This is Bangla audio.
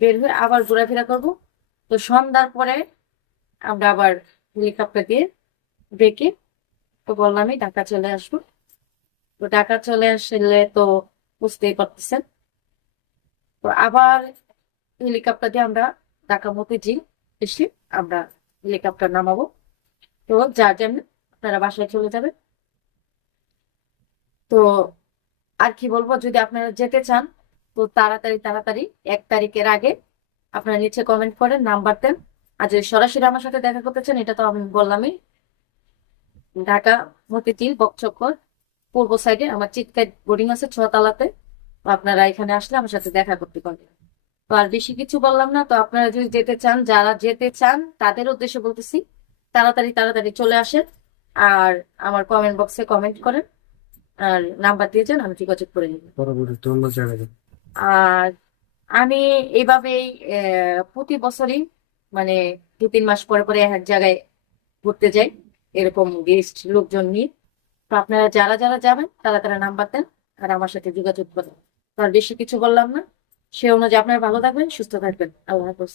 বের হয়ে আবার ঘোরাফেরা করব। তো সন্ধ্যার পরে আমরা আবার হেলিকপ্টার দিয়ে ব্রেকে, তো বললামই ঢাকা চলে আসবো। তো ঢাকা চলে আসলে তো বুঝতেই পারতেছেন, তো আবার হেলিকপ্টার দিয়ে আমরা ঢাকা মতিঝিল এসে আমরা হেলিকপ্টার নামাবো। তো যার জন্য আপনারা বাসায় চলে যাবেন। তো আর কি বলবো, যদি আপনারা যেতে চান তো তাড়াতাড়ি তাড়াতাড়ি 1 তারিখের আগে আপনারা নিচে কমেন্ট করেন, নাম্বার দেন। আর যদি সরাসরি আমার সাথে দেখা করতে চান, এটা তো আমি বললামই, ঢাকা মতিঝিল বকচক্কর পূর্ব সাইডে আমার চিৎকার বোর্ডিং আছে 6 তলাতে। তো আপনারা এখানে আসলে আমার সাথে দেখা করতে পারবেন। তো আর বেশি কিছু বললাম না। তো আপনারা যদি যেতে চান, যারা যেতে চান তাদের উদ্দেশ্যে বলতেছি, তাড়াতাড়ি তাড়াতাড়ি চলে আসেন। আর আমার কমেন্ট বক্সে কমেন্ট করেন, আর নাম্বার দিয়ে যান, আমি যোগাযোগ করে নিব। পরবর্তীতে অন্য জায়গায় যাবো। আর আমি এইভাবেই প্রতি বছরই মানে 2-3 মাস পরে পরে এক জায়গায় ঘুরতে যাই, এরকম গেস্ট লোকজন নিয়ে। তো আপনারা যারা যারা যাবেন তারা তারা নাম্বার দেন আর আমার সাথে যোগাযোগ করেন। তো আর বেশি কিছু বললাম না। সে অনুযায়ী আপনারা ভালো থাকবেন, সুস্থ থাকবেন। আল্লাহ হাফেজ।